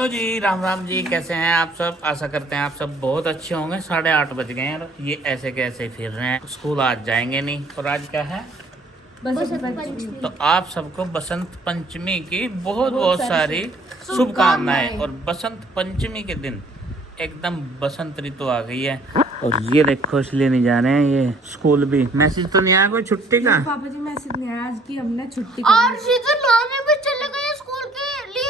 Hello जी, राम राम जी। कैसे हैं आप सब? आशा करते हैं आप सब बहुत अच्छे होंगे। 8:30 बज गए हैं, ये ऐसे कैसे फिर रहे हैं। स्कूल आज जाएंगे नहीं। और आज क्या है? बसंत पंचमी। तो आप सबको बसंत पंचमी की बहुत बहुत सारी शुभकामनाएं। और बसंत पंचमी के दिन एकदम बसंत ऋतु आ गई है। और ये देखो, इसलिए नहीं जा रहे हैं ये स्कूल भी। मैसेज तो नहीं आया कोई छुट्टी का? पापा जी मैसेज नहीं आया आज की हमने छुट्टी और सीधे लाने भी चले गए स्कूल के लिए।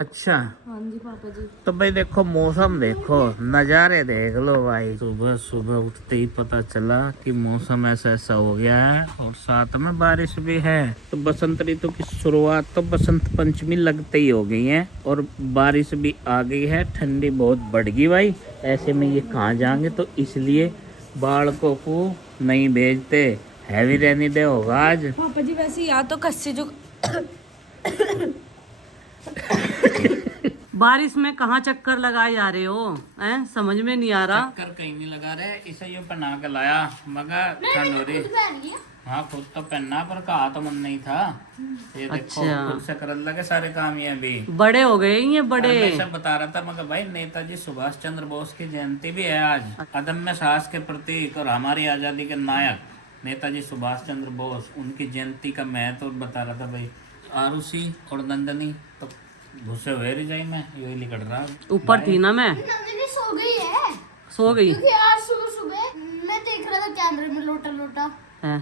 अच्छा। हाँ जी पापा जी। तो भाई देखो, मौसम देखो, नज़ारे देख लो भाई। सुबह सुबह उठते ही पता चला कि मौसम ऐसा ऐसा हो गया है और साथ में बारिश भी है। तो बसंत ऋतु की शुरुआत तो बसंत पंचमी लगते ही हो गई है और बारिश भी आ गई है। ठंडी बहुत बढ़ गई भाई। ऐसे में ये कहाँ जाएंगे, तो इसलिए बालकों को नहीं भेजते। हैवी रेनी डे होगा आज। पापा जी वैसे यहाँ तो कस्से जो बारिश में कहाँ चक्कर लगाए जा रहे हो हैं? समझ में नहीं आ रहा। चक्कर कहीं नहीं लगा रहे, इसे यूं पहना के लाया मगर ठंड हो रही। हाँ खुद तो पहनना, पर कहा तो मन नहीं था। ये देखो, अच्छा। खुद से कर लगे सारे काम। ये भी बड़े हो गए ये बड़े। मैं सब बता रहा था मगर भाई, नेताजी सुभाष चंद्र बोस की जयंती भी है आज। अदम्य साहस के प्रतीक और हमारी आजादी के नायक नेताजी सुभाष चंद्र बोस, उनकी जयंती का महत्व तो बता रहा था भाई। आरुषि और नंदनी तो घुसे हुए रजाई में, यही लिखड़ रहा। ऊपर थी ना मैं। नंदिनी सो गई है। सो गई क्योंकि आज सुबह सुबह मैं देख रहा था कैमरे में लोटा लोटा। है।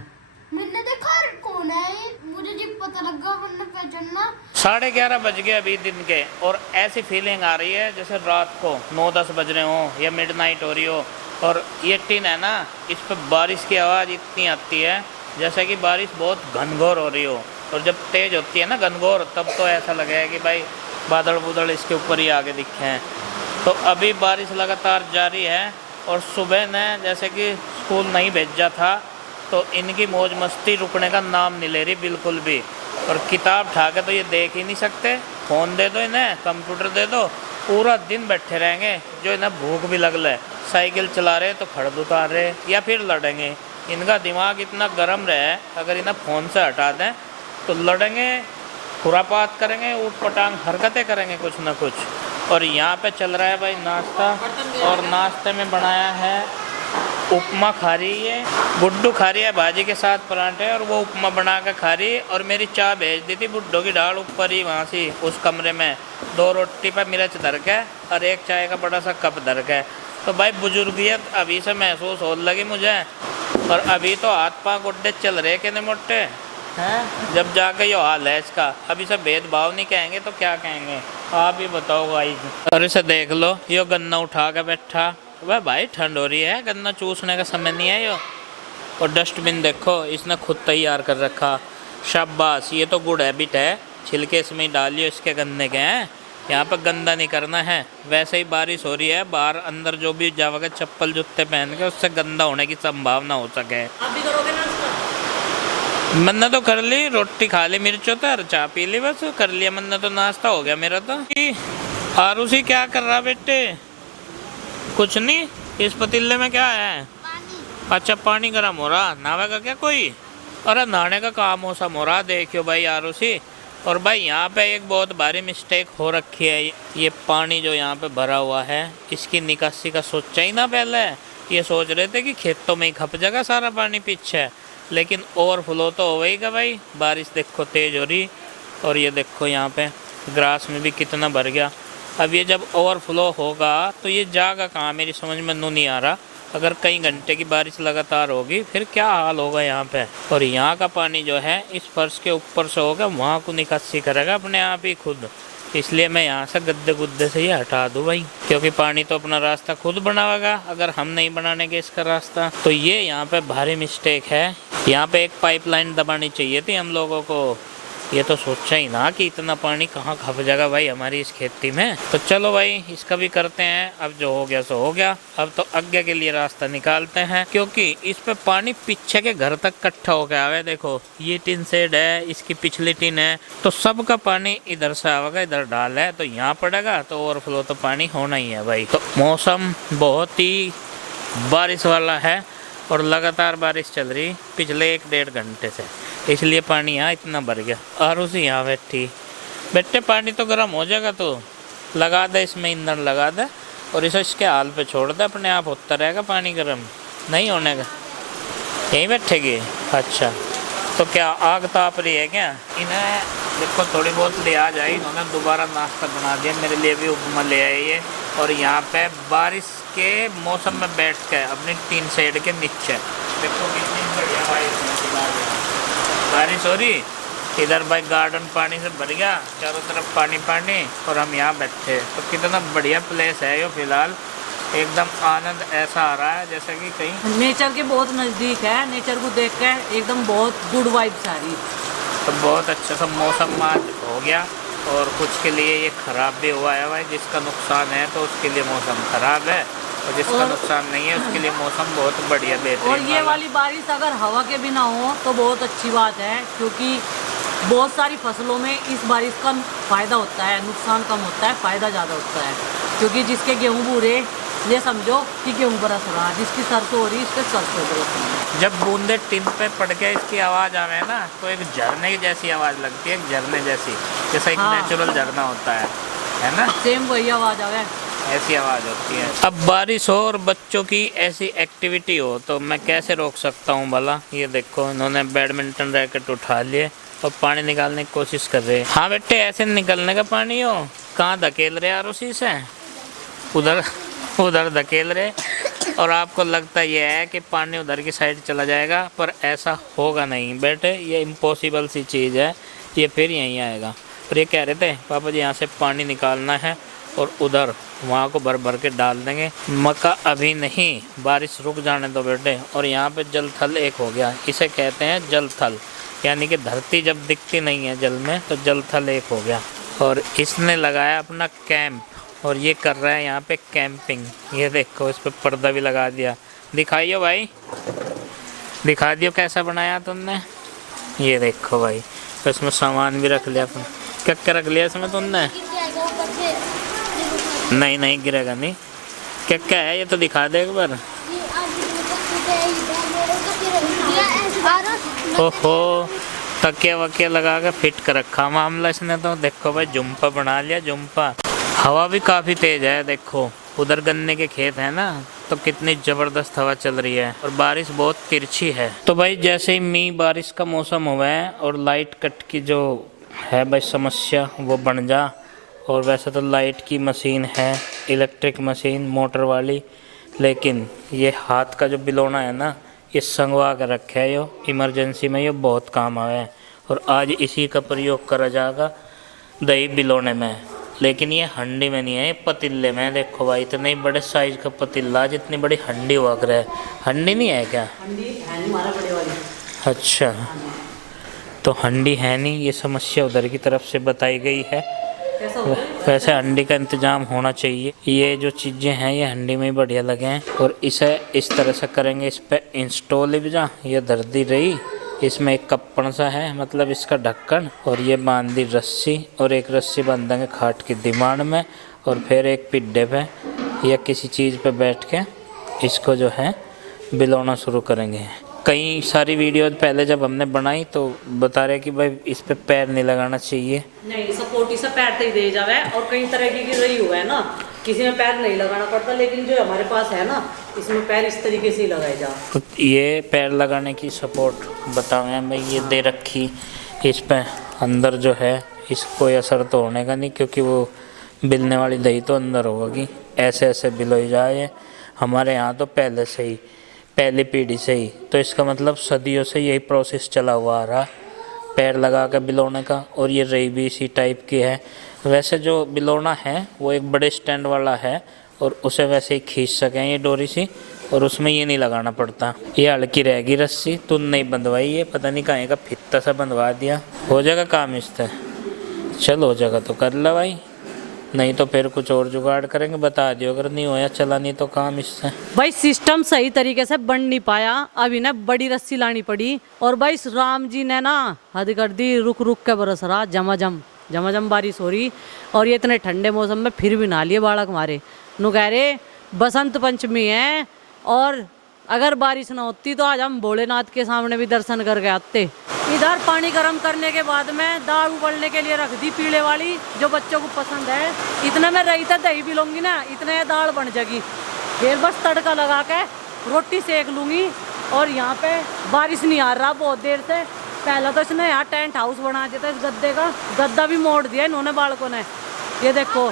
मैंने देखा कौन है ये? मुझे जब पता लगा मैंने पहचाना। 11:30 बज गए अभी दिन के, और ऐसी फीलिंग आ रही है जैसे रात को 9-10 बज रहे हो या मिडनाइट हो रही हो। और ये टिन है ना, इस पर बारिश की आवाज़ इतनी आती है जैसे कि बारिश बहुत घनघोर हो रही हो। और जब तेज़ होती है ना घनघोर, तब तो ऐसा लगेगा कि भाई बादल बुदल इसके ऊपर ही आगे दिखे हैं। तो अभी बारिश लगातार जारी है। और सुबह ने जैसे कि स्कूल नहीं भेजा था, तो इनकी मौज मस्ती रुकने का नाम नहीं ले रही बिल्कुल भी। और किताब उठा के तो ये देख ही नहीं सकते। फ़ोन दे दो इन्हें, कंप्यूटर दे दो, पूरा दिन बैठे रहेंगे। जो इन्हें भूख भी लग ले, साइकिल चला रहे तो खड़द उतार रहे या फिर लड़ेंगे। इनका दिमाग इतना गर्म रहे, अगर इन्हें फ़ोन से हटा दें तो लड़ेंगे, खुरापात करेंगे, ऊट पटांग हरकतें करेंगे कुछ ना कुछ। और यहाँ पे चल रहा है भाई नाश्ता, और नाश्ते में बनाया है उपमा खा रही है, गुड्डू खा रही है भाजी के साथ पराठे, और वो उपमा बना कर खा रही है। और मेरी चाय भेज दी थी बुड्ढो की ढाल ऊपर ही, वहाँ से उस कमरे में 2 रोटी पर मिर्च धर के और 1 चाय का बड़ा सा कप धर के। तो भाई बुजुर्गियत अभी से महसूस हो लगी मुझे। और अभी तो हाथ पाँव गुड्डे चल रहे के नहीं मोटे हैं, जब जाके ये हाल है इसका। अभी से भेदभाव नहीं कहेंगे तो क्या कहेंगे, आप ही बताओ भाई। और इसे देख लो, यो गन्ना उठा के बैठा। वह भाई ठंड हो रही है, गन्ना चूसने का समय नहीं है यो। और डस्टबिन देखो, इसने खुद तैयार कर रखा। शाबाश, ये तो गुड हैबिट है। छिलके इसमें डालियो, इसके गन्ने के हैं। यहाँ पर गंदा नहीं करना है। वैसे ही बारिश हो रही है, बाहर अंदर जो भी जाओगे चप्पल जूते पहन के, उससे गंदा होने की संभावना हो सके। आप भी करोगे नाश्ता? मन्ना तो कर ली, रोटी खा ली, मिर्च उतर, चाय पी ली, बस कर लिया। मन्ना तो नाश्ता हो गया मेरा तो। आरुषि क्या कर रहा बेटे? कुछ नहीं। इस पतीले में क्या है? पानी। अच्छा, पानी गर्म हो रहा। नहावेगा क्या कोई? अरे नहाने का काम मौसम हो रहा, देखियो भाई आरुषि। और भाई यहाँ पे एक बहुत भारी मिस्टेक हो रखी है। ये पानी जो यहाँ पे भरा हुआ है, इसकी निकासी का सोचा ही ना पहले। ये सोच रहे थे कि खेतों में ही खप जाएगा सारा पानी पीछे, लेकिन ओवरफ्लो तो हो गई भाई। बारिश देखो तेज हो रही, और ये देखो यहाँ पे ग्रास में भी कितना भर गया। अब ये जब ओवरफ्लो होगा तो ये जाएगा कहाँ, मेरी समझ में नहीं आ रहा। अगर कई घंटे की बारिश लगातार होगी फिर क्या हाल होगा यहाँ पे। और यहाँ का पानी जो है इस फर्श के ऊपर से होगा, वहाँ को निकासी करेगा अपने आप ही खुद। इसलिए मैं यहाँ से गद्दे गुद्दे से ही हटा दूँ भाई, क्योंकि पानी तो अपना रास्ता खुद बनावेगा अगर हम नहीं बनाने के इसका रास्ता। तो ये यहाँ पे भारी मिस्टेक है। यहाँ पे एक पाइपलाइन दबानी चाहिए थी हम लोगों को। ये तो सोचा ही ना कि इतना पानी कहाँ खप जाएगा भाई हमारी इस खेती में। तो चलो भाई, इसका भी करते हैं। अब जो हो गया सो हो गया। अब तो आगे के लिए रास्ता निकालते हैं, क्योंकि इस पे पानी पीछे के घर तक इकट्ठा हो गया है। देखो ये टिन शेड है, इसकी पिछली टिन है, तो सबका पानी इधर से आवेगा। इधर डाल है तो यहाँ पड़ेगा, तो ओवरफ्लो तो पानी होना ही है भाई। तो मौसम बहुत ही बारिश वाला है और लगातार बारिश चल रही पिछले 1-1.5 घंटे से, इसलिए पानी यहाँ इतना भर गया। आरुषि यहाँ बैठी, बेटे पानी तो गर्म हो जाएगा तो लगा दे, इसमें ईंधन लगा दे और इसे इसके हाल पे छोड़ दे, अपने आप होता रहेगा पानी गर्म, नहीं होने का। यहीं बैठेगी? अच्छा, तो क्या आग ताप रही है क्या? इन्हें देखो थोड़ी बहुत लिहाज आई, इन्होंने दोबारा नाश्ता बना दिया, मेरे लिए भी उपमा ले आई है। और यहाँ पे बारिश के मौसम में बैठ के अपनी टीन शेड के नीचे देखो कितनी बढ़िया बारिश हो रही। इधर भाई गार्डन पानी से भर गया, चारों तरफ पानी पानी, और हम यहाँ बैठे। तो कितना बढ़िया प्लेस है ये, फिलहाल एकदम आनंद ऐसा आ रहा है जैसे कि कहीं नेचर के बहुत नज़दीक है, नेचर को देख के एकदम बहुत गुड वाइब्स आ रही। तो बहुत अच्छा सा मौसम आज हो गया, और कुछ के लिए ये ख़राब भी हुआ है भाई, जिसका नुकसान है तो उसके लिए मौसम ख़राब है, और जिसका नुकसान नहीं है उसके लिए मौसम बहुत बढ़िया बेहतरीन। और ये वाली बारिश अगर हवा के बिना हो तो बहुत अच्छी बात है, क्योंकि बहुत सारी फसलों में इस बारिश का फ़ायदा होता है, नुकसान कम होता है, फ़ायदा ज़्यादा होता है। क्योंकि जिसके गेहूँ बूढ़े, ये समझो कि गेहूँ बरस रहा, जिसकी सरसों हो रही इसके सरसों बरस रही। जब बूंदे टिन पे पड़ के इसकी आवाज़ आवे ना, तो एक झरने जैसी आवाज़ लगती है, एक झरने जैसी, जैसा एक नेचुरल झरना होता है ना, सेम वही आवाज़ आवे, ऐसी आवाज़ होती है। अब बारिश हो और बच्चों की ऐसी एक्टिविटी हो तो मैं कैसे रोक सकता हूँ भला? ये देखो इन्होंने बैडमिंटन रैकेट उठा लिए और पानी निकालने की कोशिश कर रहे हैं। हाँ बेटे, ऐसे निकलने का पानी हो, कहाँ धकेल रहे यार उसी से, उधर उधर धकेल रहे, और आपको लगता ये है कि पानी उधर की साइड चला जाएगा, पर ऐसा होगा नहीं बेटे, ये इम्पॉसिबल सी चीज़ है, ये फिर यहीं आएगा। और ये कह रहे थे पापा जी यहाँ से पानी निकालना है और उधर वहाँ को भर भर के डाल देंगे। मक्का अभी नहीं, बारिश रुक जाने दो बेटे। और यहाँ पे जल थल एक हो गया, इसे कहते हैं जल थल, यानी कि धरती जब दिखती नहीं है जल में तो जल थल एक हो गया। और इसने लगाया अपना कैंप, और ये कर रहा है यहाँ पे कैंपिंग। ये देखो इस पे पर्दा भी लगा दिया, दिखाइयो भाई, दिखा दियो कैसा बनाया तुमने। ये देखो भाई, तो इसमें सामान भी रख लिया, अपन क्या क्या रख लिया इसमें तुमने? नहीं नहीं गिरेगा नहीं, क्या क्या है ये तो दिखा दे एक बार। ओहो, तकिया वकिया लगा के फिट कर रखा मामला इसने तो। देखो भाई जुम्पा बना लिया, जुम्पा। हवा भी काफ़ी तेज़ है, देखो उधर गन्ने के खेत है ना, तो कितनी ज़बरदस्त हवा चल रही है, और बारिश बहुत तिरछी है। तो भाई जैसे ही मी बारिश का मौसम हुआ है और लाइट कट की जो है भाई समस्या वो बन जा। और वैसे तो लाइट की मशीन है, इलेक्ट्रिक मशीन मोटर वाली, लेकिन ये हाथ का जो बिलोना है ना, ये संगवा कर रखे है, यो इमरजेंसी में ये बहुत काम आया है। और आज इसी का प्रयोग करा जाएगा दही बिलोने में, लेकिन ये हंडी में नहीं है, ये पतीले में। देखो भाई इतने बड़े साइज का पतीला, जितनी बड़ी हंडी हुआ कर है। हंडी नहीं है क्या? हंडी है नहीं हमारा बड़े वाली। अच्छा, तो हंडी है नहीं, ये समस्या उधर की तरफ से बताई गई है। वैसे हंडी का इंतज़ाम होना चाहिए। ये जो चीज़ें हैं ये हंडी में ही बढ़िया लगे हैं। और इसे इस तरह से करेंगे, इस पर इंस्टॉल भी जा, ये धर दी रही, इसमें एक कप्पड़ सा है, मतलब इसका ढक्कन, और ये बांध दी रस्सी, और एक रस्सी बांध देंगे खाट की दीवार में, और फिर एक पिड्डे पे या किसी चीज़ पे बैठ के इसको जो है बिलोना शुरू करेंगे। कई सारी वीडियो पहले जब हमने बनाई तो बता रहे कि भाई इस पे पैर नहीं लगाना चाहिए, नहीं सपोर्ट इसे पैर तक दे जावे। और कई तरह की रही हुआ है ना, किसी में पैर नहीं लगाना पड़ता, लेकिन जो हमारे पास है ना, इसमें पैर इस तरीके से ही लगाए जा। तो ये पैर लगाने की सपोर्ट बताएं मैं, ये दे रखी इस पे अंदर जो है, इसको कोई असर तो होने का नहीं, क्योंकि वो बिलने वाली दही तो अंदर होगी। ऐसे ऐसे बिलोई जाए हमारे यहाँ तो पहले से ही, पहली पीढ़ी से ही, तो इसका मतलब सदियों से यही प्रोसेस चला हुआ आ रहा, पैर लगा कर बिलोने का। और ये रही भी इसी टाइप की है। वैसे जो बिलोना है वो एक बड़े स्टैंड वाला है, और उसे वैसे ही खींच सकें ये डोरी सी, और उसमें ये नहीं लगाना पड़ता। ये हल्की रहेगी रस्सी, तुम नहीं बंधवाई, ये पता नहीं कहीं का फित्ता सा बंधवा दिया। हो जाएगा काम इससे, चल हो जाएगा तो कर ला भाई, नहीं तो फिर कुछ और जुगाड़ करेंगे, बता दियो अगर नहीं होया चला नहीं तो काम इससे। भाई सिस्टम सही तरीके से बन नहीं पाया, अभी ना बड़ी रस्सी लानी पड़ी। और भाई राम जी ने ना हद कर दी, रुक रुक के बरस रहा, झमाझम बारिश हो रही। और ये इतने ठंडे मौसम में फिर भी नहा लिए बालक हमारे, नु कह रहे बसंत पंचमी है और अगर बारिश ना होती तो आज हम भोलेनाथ के सामने भी दर्शन करके आते। इधर पानी गर्म करने के बाद में दाल उबलने के लिए रख दी पीले वाली, जो बच्चों को पसंद है। इतने में रही था दही भी लूंगी ना, इतने दाल बन जाएगी। फिर बस तड़का लगा के रोटी सेक लूंगी। और यहाँ पे बारिश नहीं आ रहा बहुत देर से। पहला तो इसने यहाँ टेंट हाउस बना दिया था, इस गद्दे का गद्दा भी मोड़ दिया इन्होंने बालकों ने। ये देखो,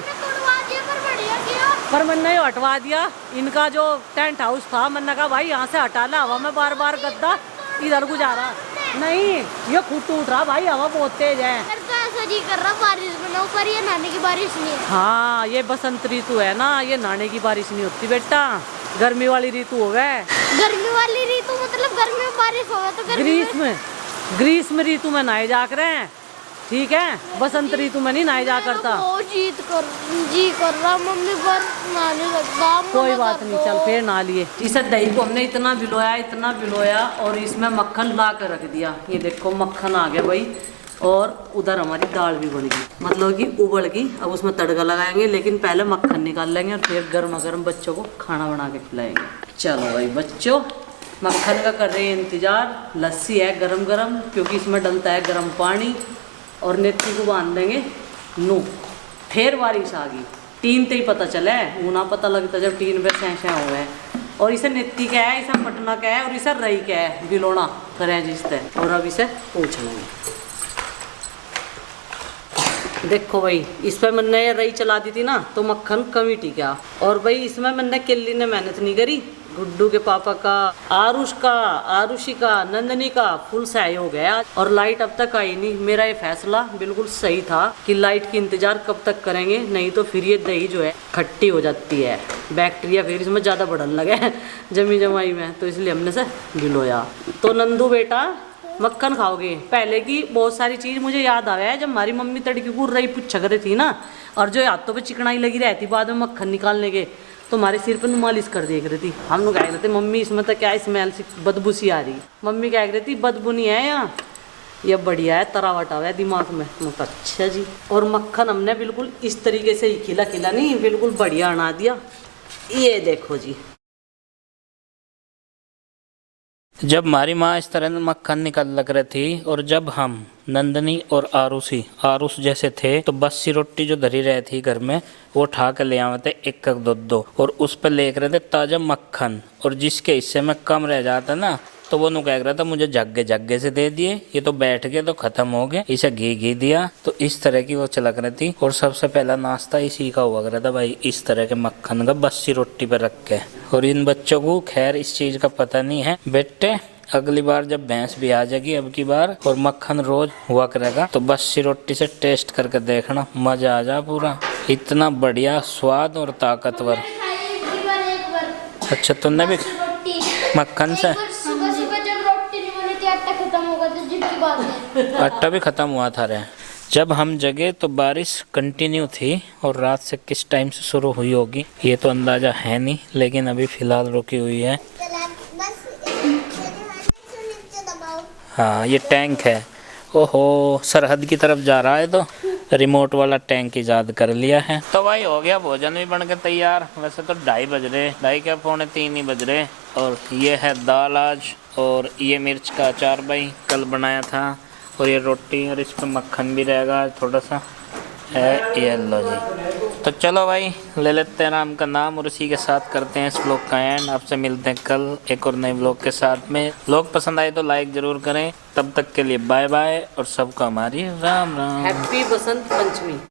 पर मैंने ये हटवा दिया इनका जो टेंट हाउस था। मैंने कहा भाई यहाँ से हटा ला, हवा में बार बार गद्दा इधर गुजारा नहीं, ये खुद टूट रहा भाई, हवा बहुत तेज है। ऐसा जी कर रहा बारिश बनाओ, पर ये नहाने की बारिश नहीं है। हाँ, ये बसंत ऋतु है ना, ये नहाने की बारिश नहीं होती बेटा, गर्मी वाली ऋतु हो गए। गर्मी वाली ऋतु मतलब गर्मी में बारिश होगा तो ग्रीष्म ऋतु में नहाए जा कर हैं, ठीक है, बसंत ऋतु में नहीं नहाए जा करता। जी कर रहा मम्मी पर नहाने लगता। कोई बात नहीं, चल फिर नहा लिए। इस दही को हमने इतना भिगोया और इसमें मक्खन ला कर रख दिया। ये देखो मक्खन आ गया भाई। और उधर हमारी दाल भी बन गई, मतलब कि उबल गई। अब उसमें तड़का लगाएंगे, लेकिन पहले मक्खन निकाल लेंगे और फिर गर्मा गर्म बच्चों को खाना बना के खिलाएंगे। चलो भाई बच्चों, मक्खन का कर रहे हैं इंतजार। लस्सी है गरम गरम, क्योंकि इसमें डलता है गर्म पानी। और नेत्री को बांध देंगे नू। फिर बारिश आ गई, टीन ते ही पता चला है, ऊना पता लगता जब टीन पे सैं हो गए। और इसे नेत्री क्या है, इसे पटना क्या है, और इसे रई क्या है, बिलोना करें जिससे। और अब इसे पूछ लेंगे। देखो भाई, इस पर मैंने ये रई चला दी थी ना, तो मक्खन कमी टिका। और भाई इसमें मैंने केली ने मेहनत नहीं करी। गुड्डू के पापा का, आरुष का, आरुषि का, नंदनी का फुल सहयोग है। और लाइट अब तक आई नहीं। मेरा ये फैसला बिल्कुल सही था कि लाइट की इंतजार कब तक करेंगे, नहीं तो फिर ये दही जो है खट्टी हो जाती है, बैक्टीरिया फिर इसमें ज़्यादा बढ़ने लगे जमी जमाई में। तो इसलिए हमने से भिलोया। तो नंदू बेटा मक्खन खाओगे? पहले की बहुत सारी चीज़ मुझे याद आ गया है, जब हमारी मम्मी तड़की को रही पूछा करती थी ना, और जो हाथों पे चिकनाई लगी रहती बाद में मक्खन निकालने के, तो हमारे सिर पर मालिश कर दिया करती थी। हम लोग कह रहे थे मम्मी इसमें तो क्या स्मेल सी बदबू सी आ रही। मम्मी कह रही थी बदबू नहीं है यहाँ, ये बढ़िया है, तरावट आ गया दिमाग में। अच्छा जी। और मक्खन हमने बिल्कुल इस तरीके से ही खिला खिला नहीं, बिल्कुल बढ़िया बना दिया। ये देखो जी। जब हमारी माँ इस तरह मक्खन निकल लग रही थी, और जब हम नंदनी और आरुष जैसे थे, तो बस्सी रोटी जो धरी रही थी घर में, वो उठा कर ले आते एक दो, और उस पर लेकर रहे थे ताजा मक्खन। और जिसके हिस्से में कम रह जाता ना, तो वो कह रहा था मुझे जग्गे से दे दिए, ये तो बैठ गए तो खत्म हो गए, इसे घी दिया। तो इस तरह की वो चलक रही थी। और सबसे पहला नाश्ता इसी का हुआ करता था भाई, इस तरह के मक्खन का बस्सी रोटी पर रख के। और इन बच्चों को खैर इस चीज का पता नहीं है। बेटे अगली बार जब भैंस भी आ जाएगी अब की बार, और मक्खन रोज हुआ करेगा, तो बस्सी रोटी से टेस्ट करके देखना, मजा आ जा पूरा। इतना बढ़िया स्वाद और ताकतवर। अच्छा, तुमने भी मक्खन से? आटा भी खत्म हुआ था रे। जब हम जगे तो बारिश कंटिन्यू थी, और रात से किस टाइम से शुरू हुई होगी ये तो अंदाजा है नहीं, लेकिन अभी फिलहाल रुकी हुई है। हाँ, ये टैंक है। ओहो, सरहद की तरफ जा रहा है, तो रिमोट वाला टैंक ईजाद कर लिया है। तो भाई हो गया, भोजन भी बन के तैयार। वैसे तो 2:30 बज रहे, 2:30 क्या 2:45 ही बज रहे। और ये है दाल आज, और ये मिर्च का अचार भाई कल बनाया था, और ये रोटी, और इस पर मक्खन भी रहेगा थोड़ा सा है। ये लो जी। तो चलो भाई, ले लेते हैं राम का नाम, और उसी के साथ करते हैं इस व्लॉग का एंड। आपसे मिलते हैं कल एक और नए व्लॉग के साथ में। व्लॉग पसंद आए तो लाइक ज़रूर करें। तब तक के लिए बाय बाय, और सबको हमारी राम राम। हैप्पी बसंत पंचमी।